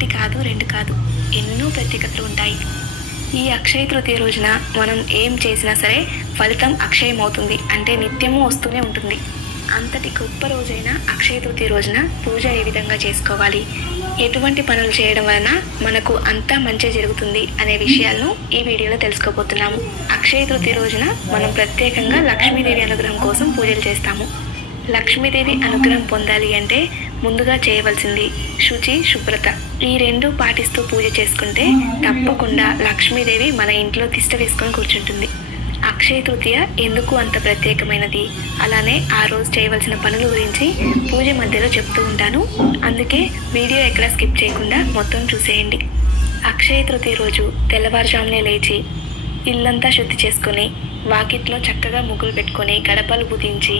ఒకటి కాదు, రెండు కాదు, ఎన్నో ప్రత్యేకతలు ఉంటాయి. ఈ అక్షయ తృతీయ రోజున మనం ఏం చేసినా సరే ఫలితం అక్షయమవుతుంది, అంటే నిత్యము వస్తూనే ఉంటుంది. అంతటి గొప్ప రోజైన అక్షయ తృతీయ రోజున పూజ ఏ విధంగా చేసుకోవాలి, ఎటువంటి పనులు చేయడం వలన మనకు అంతా మంచి జరుగుతుంది అనే విషయాలను ఈ వీడియోలో తెలుసుకోబోతున్నాము. అక్షయ తృతీయ రోజున మనం ప్రత్యేకంగా లక్ష్మీదేవి అనుగ్రహం కోసం పూజలు చేస్తాము. లక్ష్మీదేవి అనుగ్రహం పొందాలి అంటే ముందుగా చేయవలసింది శుచి, శుభ్రత. ఈ రెండు పాటిస్తూ పూజ చేసుకుంటే తప్పకుండా లక్ష్మీదేవి మన ఇంట్లో తిష్ట వేసుకొని కూర్చుంటుంది. అక్షయ తృతీయ ఎందుకు అంత ప్రత్యేకమైనది, అలానే ఆ రోజు చేయవలసిన పనుల గురించి పూజ మధ్యలో చెప్తూ ఉంటాను. అందుకే వీడియో ఎక్కడ స్కిప్ చేయకుండా మొత్తం చూసేయండి. అక్షయ తృతీయ రోజు తెల్లవారుజామునే లేచి ఇల్లంతా శుద్ధి చేసుకొని వాకిట్లో చక్కగా ముగ్గులు పెట్టుకొని గడపలు పుదించి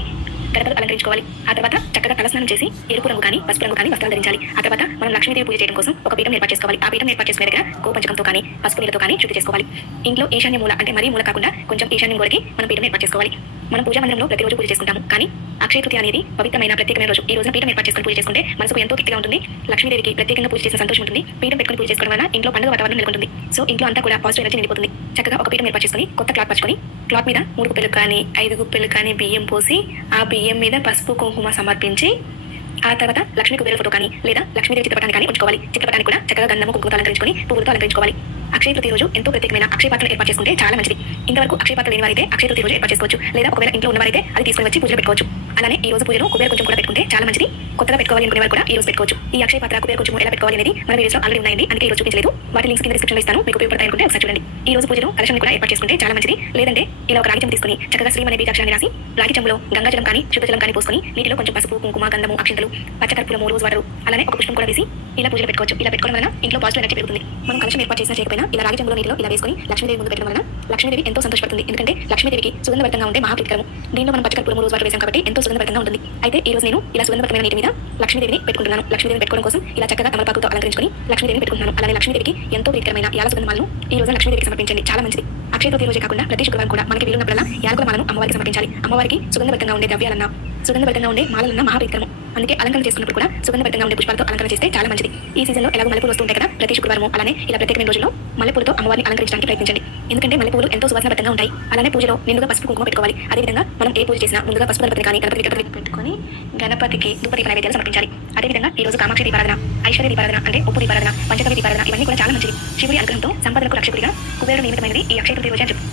గడపలు అలంకరించుకోవాలి. ఆ తర్వాత చక్కగా తలస్నానం చేసి ఎరుపు రంగు కానీ పసుపు రంగు కానీ వస్త్రాలు ధరించాలి. ఆ తర్వాత మనం లక్ష్మీదేవి పూజ చేయడం కోసం ఒక పీఠం ఏర్పాటు చేసుకోవాలి. ఆ పీఠం ఏర్పాటు చేసుకునే దగ్గర గోపంచకంతో కానీ పసుపు నీళ్ళతో కానీ శుద్ధి చేసుకోవాలి. ఇంట్లో ఈశాన్య మూల, అంటే మరీ మూల కాకుండా కొంచెం ఈశాన్యం గోడకి మనం పీఠం ఏర్పాటు చేసుకోవాలి. మనం పూజా మందిరంలో ప్రతిరోజు పూజ చేసుకుంటాము, కానీ అక్షయ తృతీయ అనేది పవిత్రమైన ప్రత్యేకమైన రోజు. ఈ రోజున పీఠం ఏర్పాటు చేసుకుని పూజ చేసుకుంటే మనసుకు ఎంతో తృప్తిగా ఉంటుంది. లక్ష్మీదేవికి ప్రత్యేకంగా పూజ చేసిన సంతోషం ఉంటుంది. పీఠం పెట్టుకుని పూజ చేసుకోవడం వల్ల ఇంట్లో పండుగ వాతావరణం నెలకొంటుంది. సో ఇంట్లో అంతా కూడా పాజిటివ్ ఎనర్జీ నిండిపోతుంది. చక్కగా ఒక పీఠం ఏర్పాటు చేసుకుని కొత్త క్లాత్ పరుచుకొని క్లాత్ మీద 3 గుప్పెలు కానీ 5 గుప్పెలు కానీ బియ్యం పోసి ఆ బియ్యం మీద పసుపు కుంకుమ సమర్పించి ఆ తర్వాత లక్ష్మీ కుబేర ఫోటో కానీ లేదా లక్ష్మీదేవి చిత్రపటాన్ని కానీ ఉంచుకోవాలి. చిత్రపటాన్ని కూడా చక్కగా గంధము కుంకుమతో అలంకరించుకొని పువ్వులతో అలంకరించుకోవాలి. అక్షయ తృతీయ రోజు ఎంతో ప్రత్యేకమైన అక్షయ పాత్రను ఏర్పాటు చేసుకుంటే చాలా మంచిది. ఇంతవరకు అక్షయ పాత్ర లేని వారైతే అక్షయ తృతీయ రోజు ఏర్పాటు చేసుకోవచ్చు, లేదా ఒకవేళ ఇంట్లో ఉన్నవారైతే అది తీసుకుని వచ్చి పూజలు పెట్టుకోవచ్చు. అలానే ఈ రోజు పూజలో కుబేర కొంచెం కూడా పెట్టుకుంటే చాలా మంచిది. కొత్తగా పెట్టుకోవాలి అనుకునే వారు కూడా ఈ రోజు పెట్టుకోవచ్చు. ఈ అక్షయ పాత్ర కుబేర కొంచెం ఎలా పెట్టుకోవాలి అనేది మన వీడియోలో ఆల్రెడీ ఉన్నాయండి, అందుకే ఈ రోజు చూపించలేదు. వాటి లింక్స్ కింద డిస్క్రిప్షన్లో ఇస్తాను, మీకు ఉపయోగపడతాయి అనుకుంటే ఒకసారి చూడండి. ఈ రోజు పూజలో కలశాన్ని కూడా ఏర్పాటు చేసుకుంటే చాలా మంచిది. లేదంటే ఇలా ఒక రాగి చెంబు తీసుకుని చక్కగా శ్రీ అనే బీజాక్షరాన్ని రాసి రాగి చెంబులో గంగాజలం కానీ శుద్ధజలం కానీ పోసుకొని నీటిలో కొంచెం పసుపు, కుంకుమ, గంధము, అక్షంతలు, పచ్చకర్పూరము, రోజ్ వాటర్, అలానే ఒక పుష్పం కూడా వేసి ఇలా పూజలు పెట్టుకోవచ్చు. ఇలా పెట్టుకోవడం వలన ఇంట్లో పాజిటివ్ ఎనర్జీ పెరుగుతుంది. మనం కలశం ఏర్పాటు చేసినా చేయకపోయినా ఇలా రాగి చెంబులో నీటిలో ఇలా వేసుకొని లక్ష్మీదేవి ముందు పెట్టడం వలన లక్ష్మీదేవి ఎంతో సంతోషపడుతుంది. ఎందుకంటే లక్ష్మీదేవికి సుగంధభరితంగా ఉంటే మహాప్రీతికరము. దీనిలో మనం పచ్చకర్పూరము, రోజ్ వాటర్ వేసాం కాబట్టి ఎంతో సుగంధభరితంగా ఉంటుంది. అయితే ఈ రోజు నేను ఇలా సుగంధభరితమైన నీటి మీద లక్ష్మీదేవిని పెట్టుకుంటున్నాను. లక్ష్మీదేవిని పెట్టుకోవడం కోసం ఇలా చక్కగా తమలపాకుతో అలంకరించుకొని లక్ష్మీదేవిని పెట్టుకుంటున్నాను. అలానే లక్ష్మీదేవికి ఎంతో ప్రీతికరమైన యాల సుగంధమాలను ఈ రోజు లక్ష్మీదేవికి సమర్పించండి, చాలా మంచిది. అక్షయ తృతీయ రోజే కాకుండా ప్రతి శుక్రవారం కూడా మనకి వీలున్నప్పుడల్లా యాలకుల మాలను అమ్మవారికి సమర్పించాలి. అమ్మవారికి సుగంధభరితంగా ఉండే ద్రవ్యాలన్నా సుగంధభరితంగా ఉండే మాలలన్నా మహాప్రీతికరము. అందుకే అలంకరణ చేసుకున్నప్పుడు కూడా సుగంధభరితంగా ఉండే పుష్పాలతో అలంకరణ చేస్తే చాలా మంచిది. ఈ సీజన్లో ఎలాగో మల్లెపూలు వస్తూ ఉంటాయి కదా, ప్రతి శుక్రవారం అలానే ఇలా ప్రత్యేకమైన రోజుల్లో మల్లెపూలతో అమ్మవారిని అలంకరించడానికి ప్రయత్నించండి. ఎందుకంటే మల్లెపూలు ఎంతో సువాసనభరితంగా ఉంటాయి. అలానే పూజలో నిండుగా పసుపు కుంకుమ పెట్టుకోవాలి. అదేవిధంగా మనం ఏ పూజ చేసినా ముందుగా పసుపు గణపతి కానీ గణపతి విగ్రహం పెట్టుకొని గణపతికి ధూపదీప నైవేద్యాలు సమర్పించాలి. అదేవిధంగా ఈ రోజు కామాక్షి దీపారాధన, ఐశ్వర్య దీపారాధన అంటే ఉప్పు దీపారాధన, పంచగవ్య దీపారాధన ఇవన్నీ కూడా చాలా మంచిది. శివుడి అనుగ్రహంతో సంపదలకు రక్షకుడిగా కుబేరుడు నియమితమైనది ఈ అక్షయ తృతీయ రోజు అని చెప్పు.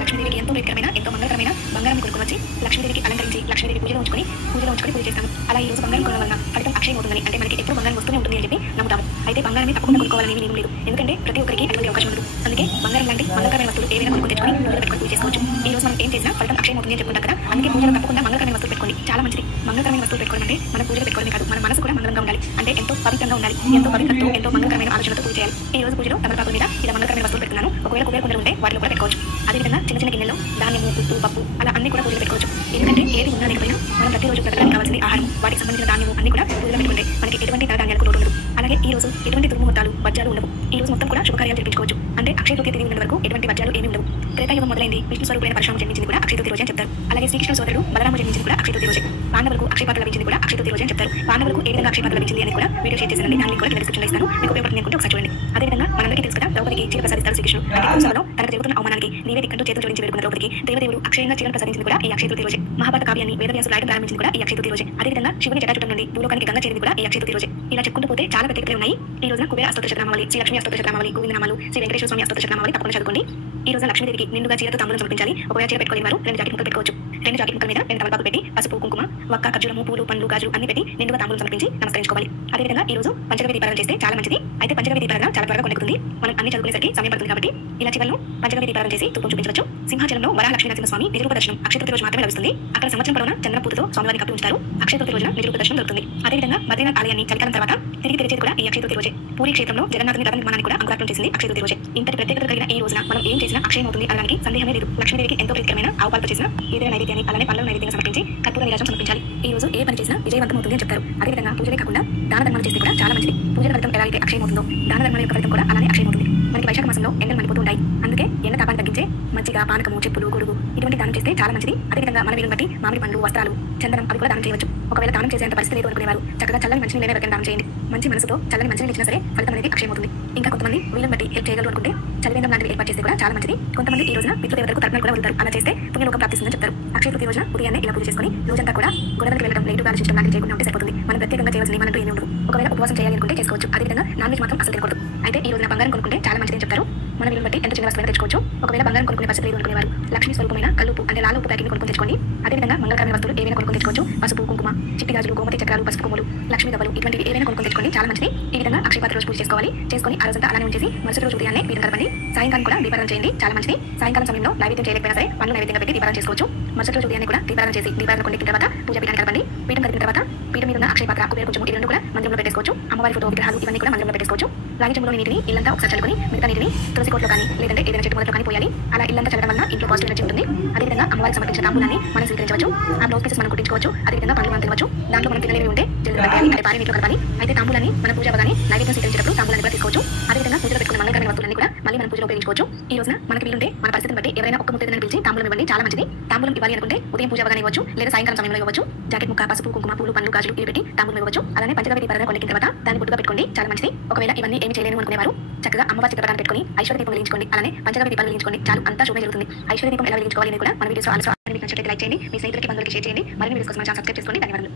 లక్ష్మీదేవికి ఎంతో ప్రీతికరమైన ఎంతో మంగళకరమైన బంగారం కొనుక్కొని వచ్చి లక్ష్మీదేవికి అలంకరించి లక్ష్మీదేవి పూజలో ఉంచుకొని పూజ చేస్తాము. అలా ఈ రోజు బంగారం కొనడం వల్ల ఫలితం అక్షయం అవుతుందని, అంటే మనకి ఎప్పుడు బంగారం వస్తూనే ఉంటుంది అని చెప్పి నమ్ముతాము. అయితే బంగారాన్ని తప్పకుండా కొనుక్కోవాలని నియమం లేదు, ఎందుకంటే ప్రతి ఒక్కరికి అటువంటి అవకాశం ఉండదు. అందుకే బంగారం లాంటి మంగళకరమైన వస్తువులు ఏవైనా కొనుక్కొని తెచ్చుకొని పూజలు పెట్టుకొని పూజ చేసుకోవచ్చు. ఈ రోజు మనం ఏం చేసినా ఫలితం అక్షయం అవుతుంది అని చెప్పుకుంటాం కదా, అందుకే పూజలో తప్పకుండా మంగళకరమైన వస్తువులు పెట్టుకోండి, చాలా మంచిది. మంగళకరమైన వస్తువులు పెట్టుకోవడం అంటే మన పూజలు పెట్టుకోవడమే కాదు, మన మనసు కూడా మంగళంగా ఉండాలి, అంటే ఎంతో పవిత్రంగా ఉండాలి. ఎంతో పవిత్రతో ఎంతో మంగళకరమైన ఆలోచనతో పూజ చేయాలి. ఈ రోజు పూజలో తమలపాకుల మీద ఇలా మంగళకరమైన వస్తువులు పెడుతున్నాను. ఒకవేళ కుబేర కుండలు ఉంటే వాటిలో కూడా పెట్టుకోవచ్చు. అదేవిధంగా చిన్న చిన్న గిన్నెలో ధాన్యము, ఉప్పు, పప్పు అలా అన్ని కూడా పూజలు పెట్టుకోవచ్చు. ఎందుకంటే ఏది ఉన్నా లేకపోయినా మనం ప్రతిరోజు బ్రతకడానికి కావాల్సింది ఆహారం, వాటికి సంబంధించిన ధాన్యము అన్ని కూడా పూజలు పెట్టుకుంటే మనకి ఎటువంటి ధాన్యాలకు లోటు ఉండదు. అలాగే ఈ రోజు ఎటువంటి దుర్ముహూర్తాలు, వజ్రాలు ఉండవు. ఈ రోజు మొత్తం కూడా శుభకార్యాలు జరిపించుకోవచ్చు. అంటే అక్షయ తృతీయ తిథి ఉన్న వరకు ఎటువంటి వజ్రాలు ఏమీ ఉండవు. త్రేతాయుగం మొదలైంది విష్ణు స్వరూపమైన పరశురాముడు జన్మించింది కూడా అక్షయ తృతీయ రోజే అని చెప్తారు. అలాగే శ్రీకృష్ణ సోదరుడు బలరాముడు జన్మించింది కూడా అక్షయ తృతీయ రోజే. పాండవులకు అక్షయ పాత్ర లభించింది కూడా అక్షయ తృతీయ రోజే అని చెప్తారు. పాండవులకు ఏ విధంగా అక్షయ పాత్ర లభించింది అని కూడా వీడియో షేర్ చేశానండి, దాన్ని కూడా కింద డిస్క్రిప్షన్లో ఇస్తాను, మీకు ఉపయోగపడుతుంది అనుకుంటే ఒకసారి చూడండి. అదేవిధంగా మనందరికీ తెలుసు కదా, ద్రౌపదికి చీర ప్రసాదిస్తారు శ్రీకృష్ణుడు. అంటే కురుసభలో తనకు జరుగుతున్న అవమానానికి నివేదికంటూ చేతులు జోడించి వేడుకున్న ద్రౌపదికి దేవదేవుడు అక్షయంగా చీరను ప్రసాదించింది కూడా ఈ అక్షయ తృతీయ రోజే. మహాభారత కావ్యాన్ని వేదవ్యాసుడు రాయడం ప్రారంభించింది కూడా ఈ అక్షయ తృతీయ రోజే. అదేవిధంగా శివుని జటాజుటం నుండి భూలోకానికి గంగ చేరింది కూడా ఈ అక్షయ తృతీయ రోజే. ఇలా చెప్పుకుంటూ పోతే చాలా ప్రత్యేకతలు ఉన్నాయి. ఈ రోజున కుబేర అష్టోత్తర శతనామావళి, శ్రీ లక్ష్మీ అష్టోత్తర శతనామావళి, గోవిందనామాలు, శ్రీ వెంకటేశ్వర స్వామి అష్టోత్తర శతనామావళి తప్పకుండా చదువుకోండి. ఈ రోజు లక్ష్మీదేవికి నిండుగా చీరతో తాంబూలం సమర్పించాలి. ఒకవేళ చీర పెట్టుకోలేని వారు 2 జాకెట్ ముక్కలు పెట్టుకోవచ్చు. 2 జాకెట్ ముక్కల మీద 2 తమలపాకులు పెట్టి పసుపు, కుంకుమ, వక్క, ఖర్జూరము, పూలు, పండ్లు, గాజులు అన్ని పెట్టి నిండుగా తాంబూలం సమర్పించి నమస్కరించుకోవాలి. అదేవిధంగా ఈ రోజు పంచగవ్య దీపారాధన చేస్తే చాలా మంచిది. అయితే పంచగవ్య దీపారాధన చాలా త్వరగా కొనెక్కుతుంది. మనం అన్ని చదువుకునేసరికి సమయం పడుతుంది కాబట్టి ఇలా చివరిలో పంచగవ్య దీపారాధన చేసి ధూపం చూపించవచ్చు. సింహాచలంలో వరాహలక్ష్మీ నరసింహస్వామి నిజరూప దర్శనం అక్షయ తృతీయ రోజు మాత్రమే లభిస్తుంది. అక్కడ సంవత్సరం పొడవునా చంద్రపూతతో స్వామివారిని కప్పి ఉంచుతారు. అక్షయ తృతీయ రోజున నిజరూప దర్శనం దొరుకుతుంది. అదేవిధంగా బద్రీనాథ్ ఆలయాన్ని చలికాలం తర్వాత తిరిగి తెరిచేది కూడా ఈ అక్షయ తృతీయ రోజే. పూరి క్షేత్రంలో జగన్నాథుని రథ నిర్మాణాన్ని కూడా అంకురార్పణ చేసింది అక్షయ తృతీయ రోజే. ఇంతటి ప్రత్యేకత కలిగిన ఈ రోజున మనం ఏం చేసినా అక్షయం అవుతుంది అనడానికి సందేహమే లేదు. లక్ష్మీదేవికి ఎంతో ప్రీతికరమైన ఆవు పాలతో చేసిన ఏదైనా నైవేద్యాన్ని అలానే పళ్ళ నైవేద్యంగా సమర్పించి కర్పూర విరాజం సమర్పించాలి. ఈ రోజు ఏ పని చేసినా విజయవంతం అవుతుంది అని చెప్తారు. అదేవిధంగా పూజలే కాకుండా దాన ధర్మాలు చేస్తే కూడా చాలా మంచిది. పూజల ఫలితం ఎలా అయితే అక్షయం అవుతుందో దాన ధర్మాల యొక్క ఫలితం కూడా అలానే అక్షయం అవుతుంది. మనకి వైశాఖ మాసంలో ఎండలు మండిపోతూ ఉంటాయి. అందుకే ఎండ తాపాన్ని తగ్గించే మజ్జిగ, పానకము, చెప్పులు, గొడుగు ఇటువంటి దానం చేస్తే చాలా మంచిది. అదేవిధంగా మన వీలుని బట్టి మామిడి పండ్లు, వస్త్రాలు, చందనం అవి కూడా దానం చేయవచ్చు. ఒకవేళ దానం చేసేంత పరిస్థితి లేదు అనుకునేవారు చక్కగా చల్లని మంచినీళ్ళే ఎవరికైనా దానం చేయండి. మంచి మనసుతో చల్లని మంచినీళ్ళు ఇచ్చినా సరే ఫలితం అనేది అక్షయమవుతుంది. ఇంకా కొంతమంది వీళ్ళని బట్టి హెల్ప్ చేయగలరు అనుకుంటే చలివేంద్రం లాంటివి ఏర్పాటు చేస్తే కూడా చాలా మంచిది. కొంతమంది ఈ రోజున పితృదేవతలకు తర్పణలు కూడా వెళ్తారు. అలా చేస్తే పుణ్యలోకం ప్రాప్తిస్తుందని చెప్తారు. అక్షయ తృతీయ రోజున ఉదయాన్నే ఇలా పూజ చేసుకుని రోజంతా కూడా గొడవలకు వెళ్ళడం, నెగిటివ్ ఆలోచించడం లాంటివి చేయకుండా ఉంటే సరిపోతుంది. మనం ప్రత్యేకంగా చేయవలసిన మనతో ఏమీ ఉండదు. ఒకవేళ ఉపవాసం చేయాలి అనుకుంటే చేసుకోవచ్చు. అదేవిధంగా నాన్ వెజ్ మాత్రం అసలు తినకూడదు. అయితే ఈ రోజున బంగారం కొనుక్కుంటే చాలా మంచిది అని చెప్తారు. మన వీళ్ళని బట్టి ఎంత చిన్న వస్తువులు తెచ్చుకోవచ్చు. ఒకవేళ బంగారం కొనుక్కునే పరిస్థితి లేదు అనుకునేవారు లక్ష్మీ స్వరూపమైన కల్లుపు అంటే లాల ఉప్పు ప్యాకెట్ కొనుక్కొని తెచ్చుకోండి. అదేవిధంగా మంగళకరమైన వస్తువులు ఏవైనా కొనుక్కొని తెచ్చుకోవచ్చు. పసుపు, కుంకుమ, చిట్టి గాజులు, గోమతి చక్రాలు, పసుపు కొమ్ములు, లక్ష్మీ దవ్వలు ఇటువంటివి ఏవైనా కొనుక్కొని తెచ్చుకోండి. చాలా మంచిది. ఈ విధంగా అక్షయ పాత్ర రోజు పూజ చేసుకోవాలి. చేసుకొని ఆ రోజంతా అలానే ఉంచేసి మరుసటి రోజు ఉదయాన్నే వీటిని కలపండి. సాయంకాలం కూడా దీపారాధన చేయండి. చాలా మంచిది. సాయంకాలం సమయంలో నైవేద్యం చేయలేకపోయినా సరే పండ్లు నైవేద్యంగా పెట్టి దీపారాధన చేసుకోవచ్చు. మరుసటి రోజు ఉదయాన్నే కూడా దీపారాధన చేసి దీపారాధన కొన్ని తర్వాత పూజ పీఠాన్ని కలపండి. పీఠం కలిపిన తర్వాత పీఠం మీద ఉన్న అక్షయ పాత్ర, కుబేర కొంచెం ఈ రెండు కూడా మందిరంలో పెట్టేసుకోవచ్చు. అమ్మవారి ఫోటో, విగ్రహాలు ఇవన్నీ కూడా మందిరంలో పెట్టేసుకోవచ్చు. రాగి చెంబులోని నీటిని ఇల్లంతా ఒకసారి చల్లుకొని మిగతా నీటిని తులసి కోట్లో కానీ లేదంటే ఏదైనా చెట్టు మొదట్లో కానీ పోయాలి. అలా ఇల్లంతా చల్లడం వల్ల ఇంట్లో పాజిటివ్ ఎనర్జీ ఉంటుంది. అదేవిధంగా అమ్మవారికి సంబంధించిన తాంబూలాన్ని మనం స్వీకరించవచ్చు. ఆ బ్లౌజ్ పీసెస్ మనం కుట్టించుకోవచ్చు. అదేవిధంగా పండ్లు మనం తినవచ్చు. దాంట్లో మనం తినలేవి ఉంటే జల్లు పెట్టాలి, అంటే పారి నీటిలో కలపాలి. అయితే తాంబూలాన్ని మన పూజ అవగానే నైవేద్యం స్వీకరించేటప్పుడు తాంబూలాన్ని కూడా తీసుకోవచ్చు. అదేవిధంగా పూజలో పెట్టుకున్న మంగళకరమైన వస్తువులన్నీ కూడా మళ్ళీ మనం పూజలో ఉపయోగించుకోవచ్చు. ఈ రోజున మనకి వీలుంటే మన పరిస్థితిని బట్టి ఎవరైనా ఒక్క ముత్తైదుని పిలిచి తాంబూలం ఇవ్వండి. చాలా మంచిది. తాంబూలం ఇవ్వాలి అనుకుంటే ఉదయం పూజ అవగానే ఇవ్వచ్చు, లేదా సాయంకాలం సమయంలో ఇవ్వచ్చు. జాకెట్ ముక్క, పసుపు, కుంకుమ, పూలు, పండ్లు, గాజులు ఇవి పెట్టి తాంబూలం ఇవ్వచ్చు. అలానే పంచగవ్య దీపారాధన కొన్ని తర్వాత దాన్ని బొట్టుగా పెట్టుకోండి. చాలా మంచిది. ఒకవేళ ఇవన్నీ ఏమి చేయలేము అనుకునేవారు చక్కగా అమ్మవారి చిత్రపటాన్ని పెట్టుకొని ఐశ్వర్య దీపం వెలిగించుకోండి. అలానే పంచగవ్య దీపాలు వెలిగించుకోండి. చాలు, అంతా శుభం జరుగుతుంది. ఐశ్వర్య దీపం ఎలా వెలిగించుకోవాలి అని కూడా మన వీడియోస్ మీకు నచ్చినట్లయితే లైక్ చేయండి. మీ స్నేహితులకి, బంధువులకి షేర్ చేయండి. మరిన్ని వీడియోస్ కోసం మన ఛానల్ సబ్స్క్రైబ్ చేసుకోండి. ధన్యవాదాలు.